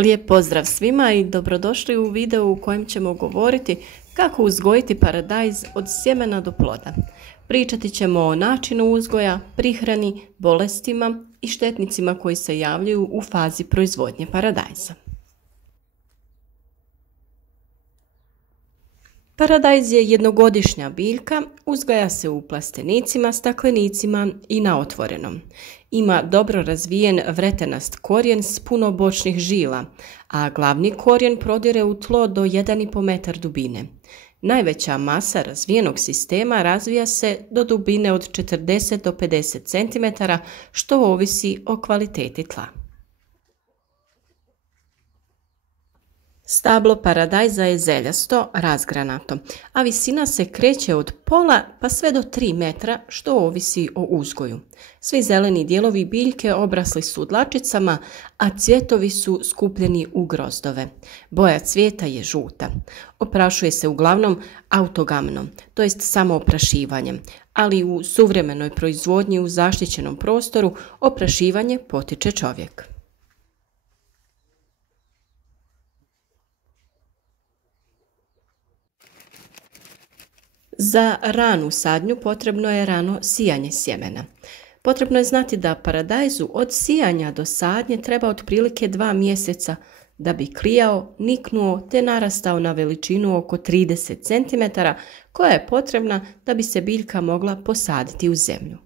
Lijep pozdrav svima i dobrodošli u video u kojem ćemo govoriti kako uzgojiti paradajz od sjemena do ploda. Pričati ćemo o načinu uzgoja, prihrani, bolestima i štetnicima koji se javljaju u fazi proizvodnje paradajza. Paradajz je jednogodišnja biljka, uzgaja se u plastenicima, staklenicima i na otvorenom. Ima dobro razvijen vretenast korijen s puno bočnih žila, a glavni korijen prodire u tlo do 1,5 metar dubine. Najveća masa razvijenog sistema razvija se do dubine od 40 do 50 cm, što ovisi o kvaliteti tla. Stablo paradajza je zeljasto, razgranato, a visina se kreće od pola pa sve do 3 metra, što ovisi o uzgoju. Svi zeleni dijelovi biljke obrasli su dlačicama, a cvjetovi su skupljeni u grozdove. Boja cvijeta je žuta. Oprašuje se uglavnom autogamnom, to jest samo oprašivanjem, ali u suvremenoj proizvodnji u zaštićenom prostoru oprašivanje potiče čovjek. Za ranu sadnju potrebno je rano sijanje sjemena. Potrebno je znati da paradajzu od sijanja do sadnje treba otprilike 2 mjeseca da bi klijao, niknuo te narastao na veličinu oko 30 cm koja je potrebna da bi se biljka mogla posaditi u zemlju.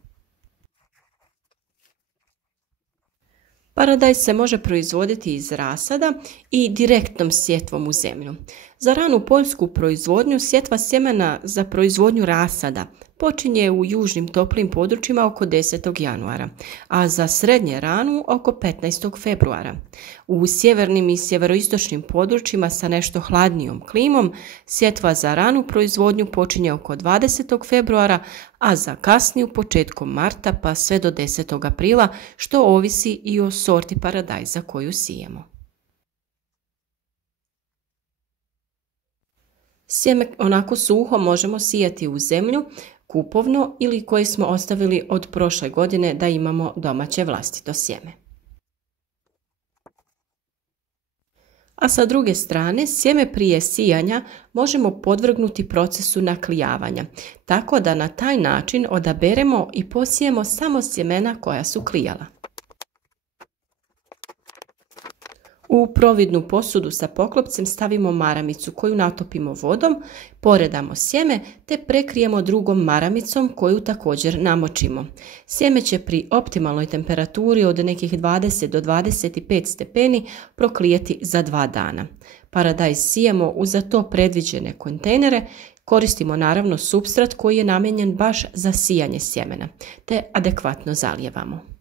Paradajz se može proizvoditi iz rasada i direktnom sjetvom u zemlju. Za ranu poljsku proizvodnju sjetva sjemena za proizvodnju rasada počinje u južnim toplim područjima oko 10. januara, a za srednje ranu oko 15. februara. U sjevernim i sjeveroistočnim područjima sa nešto hladnijom klimom sjetva za ranu proizvodnju počinje oko 20. februara, a za kasniju početkom marta pa sve do 10. aprila, što ovisi i o sorti paradajza koju sijemo. Sjeme onako suho možemo sijati u zemlju, kupovno ili koje smo ostavili od prošle godine da imamo domaće vlastito sjeme. A sa druge strane, sjeme prije sijanja možemo podvrgnuti procesu naklijavanja, tako da na taj način odaberemo i posijemo samo sjemena koja su klijala. U providnu posudu sa poklopcem stavimo maramicu koju natopimo vodom, poredamo sjeme te prekrijemo drugom maramicom koju također namočimo. Sjeme će pri optimalnoj temperaturi od nekih 20 do 25 stepeni proklijeti za 2 dana. Paradajz sijemo u za to predviđene kontejnere, koristimo naravno supstrat koji je namijenjen baš za sijanje sjemena, te adekvatno zalijevamo.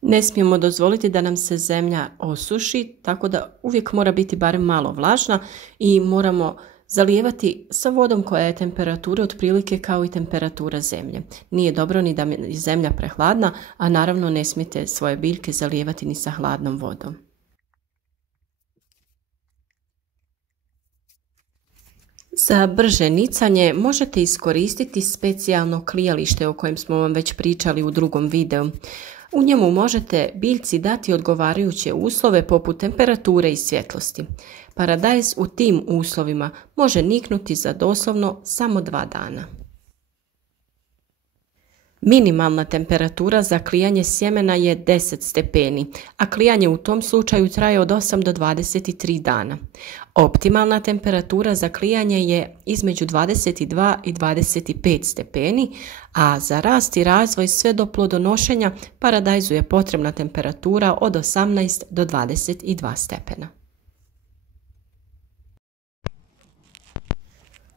Ne smijemo dozvoliti da nam se zemlja osuši, tako da uvijek mora biti barem malo vlažna i moramo zalijevati sa vodom koja je temperatura otprilike kao i temperatura zemlje. Nije dobro ni da je zemlja prehladna, a naravno ne smijete svoje biljke zalijevati ni sa hladnom vodom. Za brže nicanje možete iskoristiti specijalno klijalište o kojem smo vam već pričali u drugom videu. U njemu možete biljci dati odgovarajuće uslove poput temperature i svjetlosti. Paradajz u tim uslovima može niknuti za doslovno samo 2 dana. Minimalna temperatura za klijanje sjemena je 10 stepeni, a klijanje u tom slučaju traje od 8 do 23 dana. Optimalna temperatura za klijanje je između 22 i 25 stepeni, a za rast i razvoj sve do plodonošenja paradajzu je potrebna temperatura od 18 do 22 stepena.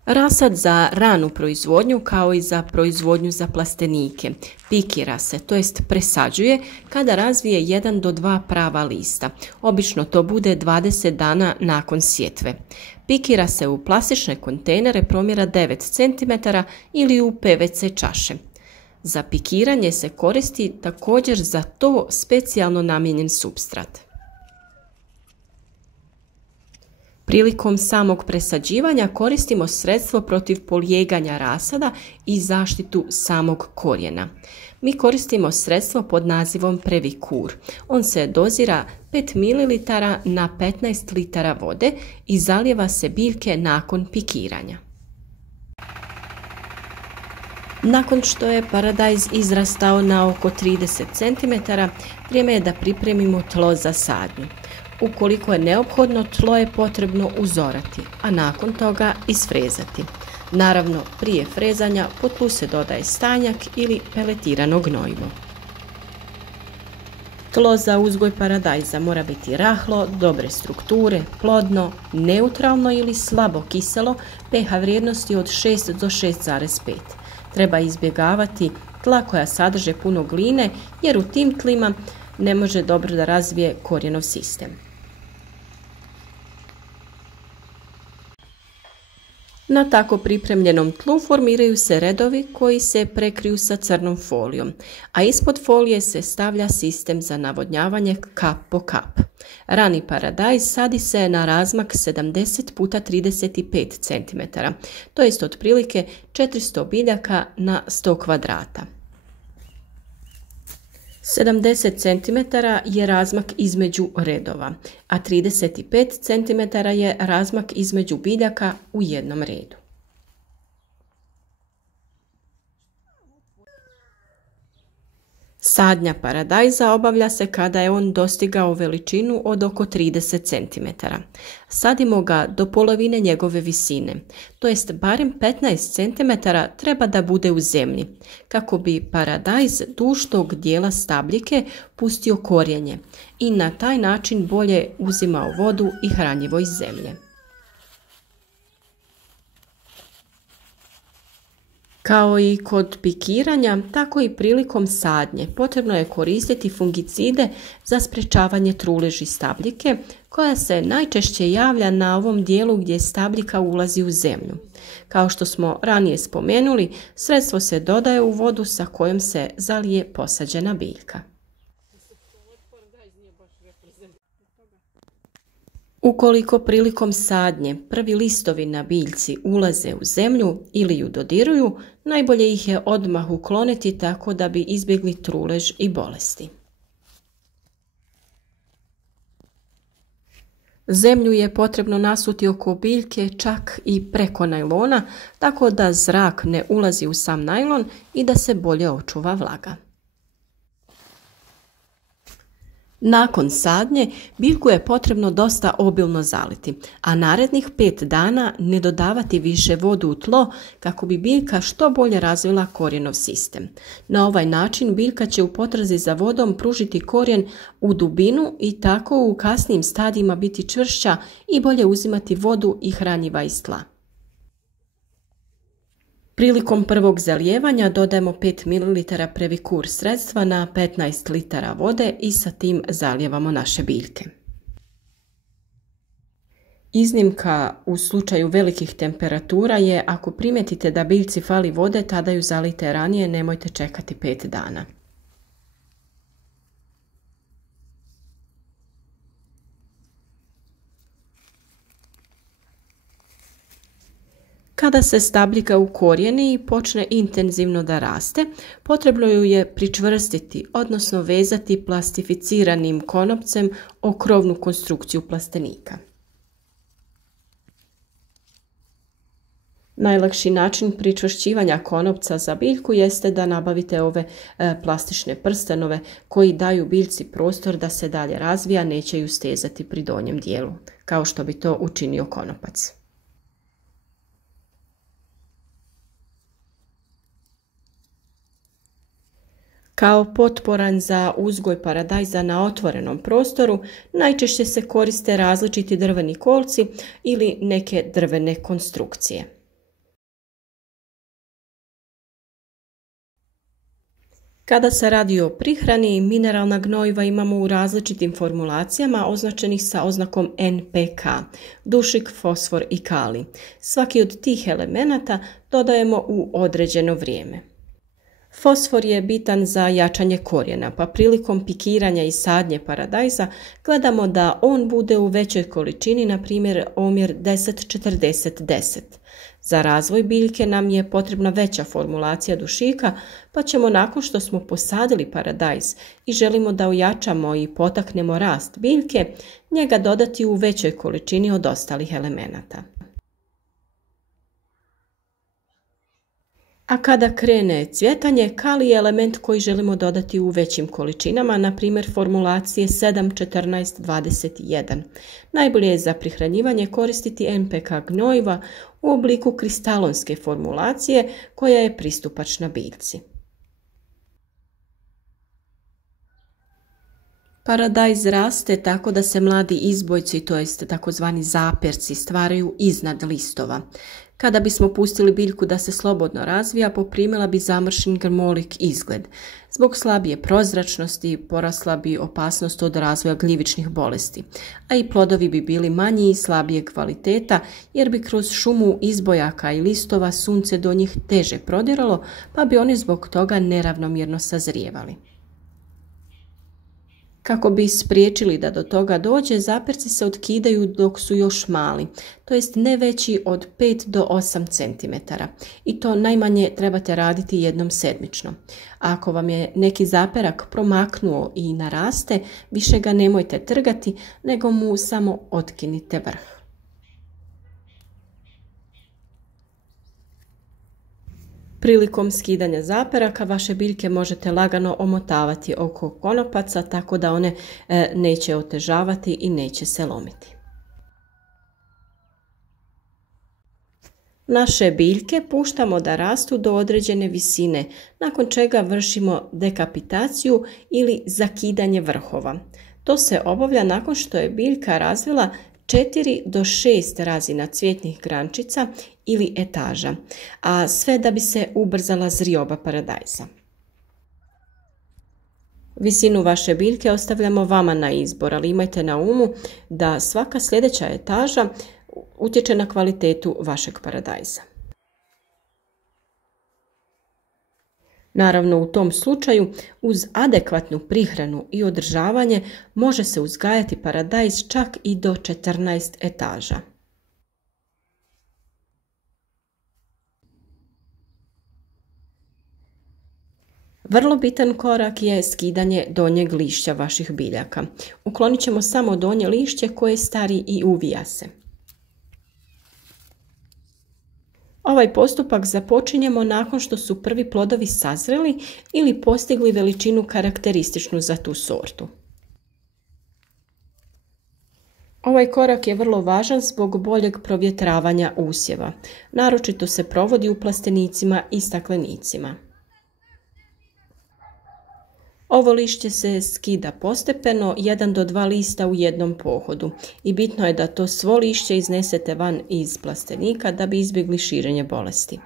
Rasad za ranu proizvodnju kao i za proizvodnju za plastenike pikira se, to jest presađuje kada razvije 1 do 2 prava lista. Obično to bude 20 dana nakon sjetve. Pikira se u plastične kontejnere promjera 9 cm ili u PVC čaše. Za pikiranje se koristi također za to specijalno namijenjen supstrat. Prilikom samog presađivanja koristimo sredstvo protiv polijeganja rasada i zaštitu samog korijena. Mi koristimo sredstvo pod nazivom Previkur. On se dozira 5 ml na 15 litara vode i zalijeva se biljke nakon pikiranja. Nakon što je paradajz izrastao na oko 30 cm, vrijeme je da pripremimo tlo za sadnju. Ukoliko je neophodno, tlo je potrebno uzorati, a nakon toga isfrezati. Naravno, prije frezanja pod tlu se dodaje stanjak ili peletirano gnojivo. Tlo za uzgoj paradajza mora biti rahlo, dobre strukture, plodno, neutralno ili slabo kiselo, pH vrijednosti od 6 do 6,5. Treba izbjegavati tla koja sadrže puno gline, jer u tim tlima ne može dobro da razvije korijenov sistem. Na tako pripremljenom tlu formiraju se redovi koji se prekriju sa crnom folijom, a ispod folije se stavlja sistem za navodnjavanje kap po kap. Rani paradajz sadi se na razmak 70 x 35 cm, to jest otprilike 400 biljaka na 100 kvadrata. 70 cm je razmak između redova, a 35 cm je razmak između biljaka u jednom redu. Sadnja paradajza obavlja se kada je on dostigao veličinu od oko 30 cm. Sadimo ga do polovine njegove visine, to jest barem 15 cm treba da bude u zemlji, kako bi paradajz duž tog dijela stabljike pustio korijenje i na taj način bolje uzimao vodu i hranjivo iz zemlje. Kao i kod pikiranja, tako i prilikom sadnje potrebno je koristiti fungicide za sprečavanje truleži stabljike, koja se najčešće javlja na ovom dijelu gdje stabljika ulazi u zemlju. Kao što smo ranije spomenuli, sredstvo se dodaje u vodu sa kojom se zalije posađena biljka. Ukoliko prilikom sadnje prvi listovi na biljci ulaze u zemlju ili ju dodiruju, najbolje ih je odmah ukloniti tako da bi izbjegli trulež i bolesti. Zemlju je potrebno nasuti oko biljke, čak i preko najlona, tako da zrak ne ulazi u sam najlon i da se bolje očuva vlaga. Nakon sadnje, biljku je potrebno dosta obilno zaliti, a narednih 5 dana ne dodavati više vodu u tlo kako bi biljka što bolje razvila korijenov sistem. Na ovaj način biljka će u potrazi za vodom pružiti korijen u dubinu i tako u kasnijim stadijima biti čvršća i bolje uzimati vodu i hranjiva iz tla. Prilikom prvog zalijevanja dodajemo 5 ml Previkur sredstva na 15 litara vode i sa tim zalijevamo naše biljke. Iznimka u slučaju velikih temperatura je ako primijetite da biljci fali vode, tada ju zalijte ranije, nemojte čekati 5 dana. Kada se stabljika ukorijeni i počne intenzivno da raste, potrebno ju je pričvrstiti, odnosno vezati plastificiranim konopcem o krovnu konstrukciju plastenika. Najlakši način pričvršćivanja konopca za biljku jeste da nabavite ove plastične prstenove koji daju biljci prostor da se dalje razvija, neće ju stezati pri donjem dijelu, kao što bi to učinio konopac. Kao potporan za uzgoj paradajza na otvorenom prostoru najčešće se koriste različiti drveni kolci ili neke drvene konstrukcije. Kada se radi o prihrani, mineralna gnojiva imamo u različitim formulacijama označenih sa oznakom NPK, dušik, fosfor i kalij. Svaki od tih elemenata dodajemo u određeno vrijeme. Fosfor je bitan za jačanje korijena, pa prilikom pikiranja i sadnje paradajza gledamo da on bude u većoj količini, na primjer omjer 10-40-10. Za razvoj biljke nam je potrebna veća formulacija dušika, pa ćemo nakon što smo posadili paradajz i želimo da ojačamo i potaknemo rast biljke, njega dodati u većoj količini od ostalih elemenata. A kada krene cvjetanje, kalij je element koji želimo dodati u većim količinama, na primjer formulacije 7-14-21. Najbolje je za prihranjivanje koristiti NPK gnojiva u obliku kristalonske formulacije koja je pristupačna biljci. Paradajz raste tako da se mladi izbojci, to jest takozvani zaperci, stvaraju iznad listova. Kada bismo pustili biljku da se slobodno razvija, poprimila bi zamršen grmolik izgled. Zbog slabije prozračnosti porasla bi opasnost od razvoja gljivičnih bolesti, a i plodovi bi bili manji i slabije kvaliteta jer bi kroz šumu izbojaka i listova sunce do njih teže prodiralo, pa bi oni zbog toga neravnomjerno sazrijevali. Kako bi spriječili da do toga dođe, zaperci se otkidaju dok su još mali, to jest ne veći od 5 do 8 cm. I to najmanje trebate raditi jednom sedmično. A ako vam je neki zaperak promaknuo i naraste, više ga nemojte trgati, nego mu samo otkinite vrh. Prilikom skidanja zaperaka vaše biljke možete lagano omotavati oko konopaca tako da one neće otežavati i neće se lomiti. Naše biljke puštamo da rastu do određene visine, nakon čega vršimo dekapitaciju ili zakidanje vrhova. To se obavlja nakon što je biljka razvila 4 do 6 razina cvjetnih grančica ili etaža, a sve da bi se ubrzala zrioba paradajza. Visinu vaše biljke ostavljamo vama na izbor, ali imajte na umu da svaka sljedeća etaža utječe na kvalitetu vašeg paradajza. Naravno, u tom slučaju uz adekvatnu prihranu i održavanje može se uzgajati paradajz čak i do 14 etaža. Vrlo bitan korak je skidanje donjeg lišća vaših biljaka. Uklonit ćemo samo donje lišće koje stari i uvija se. Ovaj postupak započinjemo nakon što su prvi plodovi sazreli ili postigli veličinu karakterističnu za tu sortu. Ovaj korak je vrlo važan zbog boljeg provjetravanja usjeva. Naročito se provodi u plastenicima i staklenicima. Ovo lišće se skida postepeno, 1 do 2 lista u jednom pohodu i bitno je da to svo lišće iznesete van iz plastenika da bi izbjegli širenje bolesti.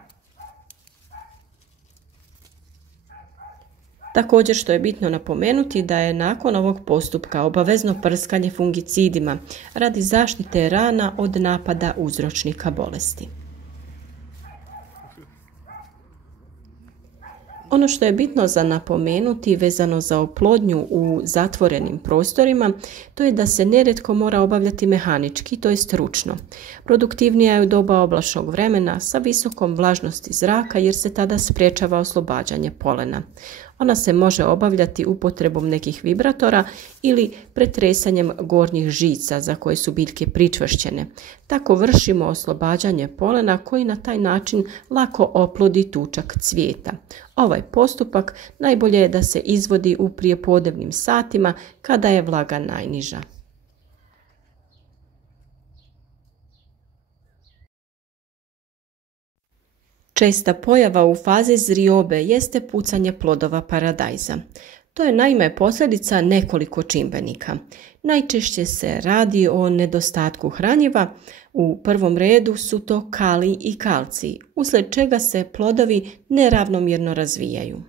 Također što je bitno napomenuti da je nakon ovog postupka obavezno prskanje fungicidima radi zaštite rana od napada uzročnika bolesti. Ono što je bitno za napomenuti vezano za oplodnju u zatvorenim prostorima, to je da se nerijetko mora obavljati mehanički, to jest ručno. Produktivnija je u doba oblačnog vremena sa visokom vlažnosti zraka jer se tada sprječava oslobađanje polena. Ona se može obavljati upotrebom nekih vibratora ili pretresanjem gornjih žica za koje su biljke pričvršćene. Tako vršimo oslobađanje polena koji na taj način lako oplodi tučak cvijeta. Ovaj postupak najbolje je da se izvodi u prijepodnevnim satima kada je vlaga najniža. Česta pojava u fazi zriobe jeste pucanje plodova paradajza. To je naime posljedica nekoliko čimbenika. Najčešće se radi o nedostatku hranjiva, u prvom redu su to kalij i kalcij, uslijed čega se plodovi neravnomjerno razvijaju.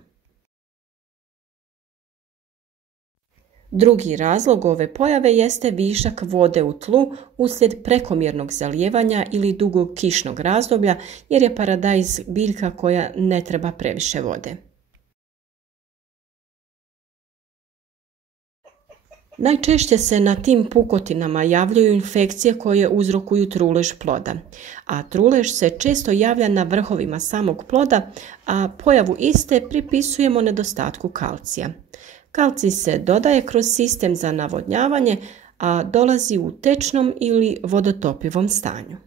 Drugi razlog ove pojave jeste višak vode u tlu uslijed prekomjernog zalijevanja ili dugog kišnog razdoblja jer je paradajz biljka koja ne treba previše vode. Najčešće se na tim pukotinama javljaju infekcije koje uzrokuju trulež ploda, a trulež se često javlja na vrhovima samog ploda, a pojavu iste pripisujemo nedostatku kalcija. Kalcij se dodaje kroz sistem za navodnjavanje, a dolazi u tečnom ili vodotopivom stanju.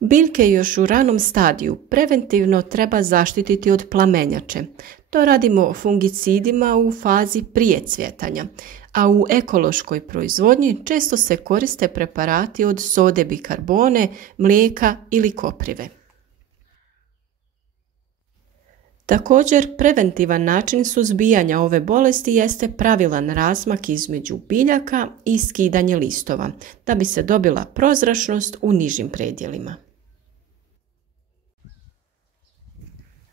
Biljke još u ranom stadiju preventivno treba zaštititi od plamenjače. To radimo fungicidima u fazi prije cvjetanja, a u ekološkoj proizvodnji često se koriste preparati od sode bikarbone, mlijeka ili koprive. Također, preventivan način suzbijanja ove bolesti jeste pravilan razmak između biljaka i skidanje listova, da bi se dobila prozračnost u nižim predjelima.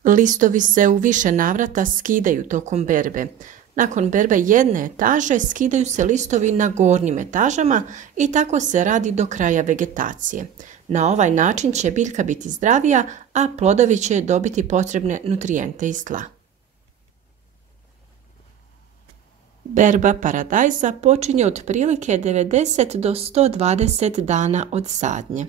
Listovi se u više navrata skidaju tokom berbe. Nakon berbe jedne etaže skidaju se listovi na gornjim etažama i tako se radi do kraja vegetacije. Na ovaj način će biljka biti zdravija, a plodovi će dobiti potrebne nutrijente iz tla. Berba paradajza počinje otprilike 90 do 120 dana od sadnje.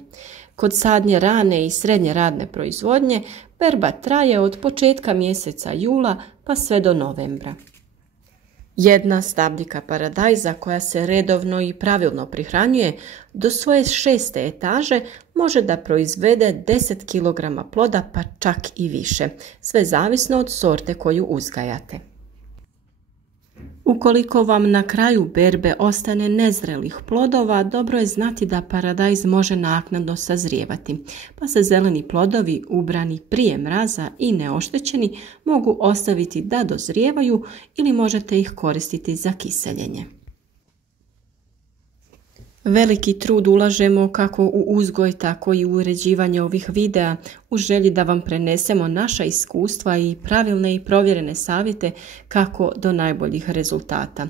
Kod sadnje rane i srednje radne proizvodnje berba traje od početka mjeseca jula pa sve do novembra. Jedna stabljika paradajza koja se redovno i pravilno prihranjuje do svoje 6. etaže može da proizvede 10 kg ploda pa čak i više, sve zavisno od sorte koju uzgajate. Ukoliko vam na kraju berbe ostane nezrelih plodova, dobro je znati da paradajz može naknadno sazrijevati, pa se zeleni plodovi ubrani prije mraza i neoštećeni mogu ostaviti da dozrijevaju ili možete ih koristiti za kiseljenje. Veliki trud ulažemo kako u uzgoj, tako i u uređivanje ovih videa u želji da vam prenesemo naša iskustva i pravilne i provjerene savjete kako do najboljih rezultata.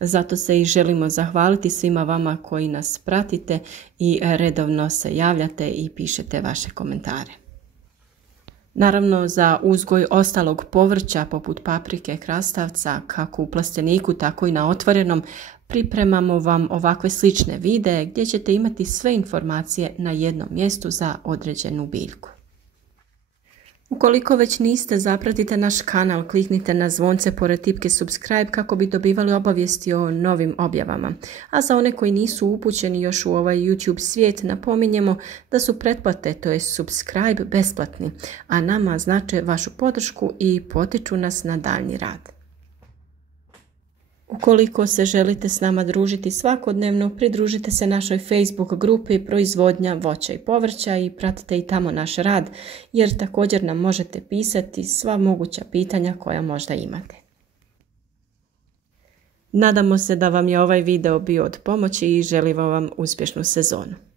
Zato se i želimo zahvaliti svima vama koji nas pratite i redovno se javljate i pišete vaše komentare. Naravno, za uzgoj ostalog povrća poput paprike, krastavca, kako u plasteniku, tako i na otvorenom, pripremamo vam ovakve slične videe gdje ćete imati sve informacije na jednom mjestu za određenu biljku. Ukoliko već niste, zapratite naš kanal, kliknite na zvonce pored tipke subscribe kako bi dobivali obavijesti o novim objavama. A za one koji nisu upućeni još u ovaj YouTube svijet, napominjemo da su pretplate, to je subscribe, besplatni, a nama znače vašu podršku i potiču nas na daljnji rad. Ukoliko se želite s nama družiti svakodnevno, pridružite se našoj Facebook grupi Proizvodnja voća i povrća i pratite i tamo naš rad, jer također nam možete pisati sva moguća pitanja koja možda imate. Nadamo se da vam je ovaj video bio od pomoći i želimo vam uspješnu sezonu.